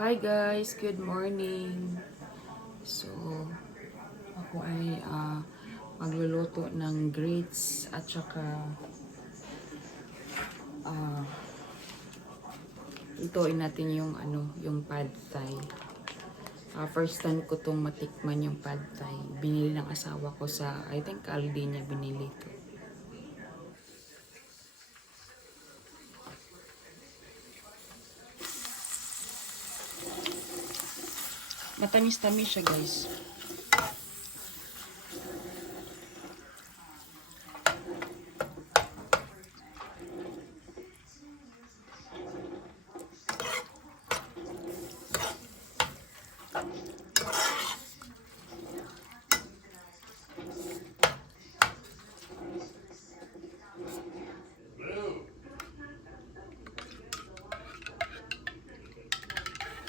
Hi guys, good morning. So, ako ay magluluto ng grits at saka uh, lutuin natin yung yung pad thai. First time ko tong matikman yung pad thai. Binili ng asawa ko sa, I think Aldi niya binili to. Matamis-tamis siya guys.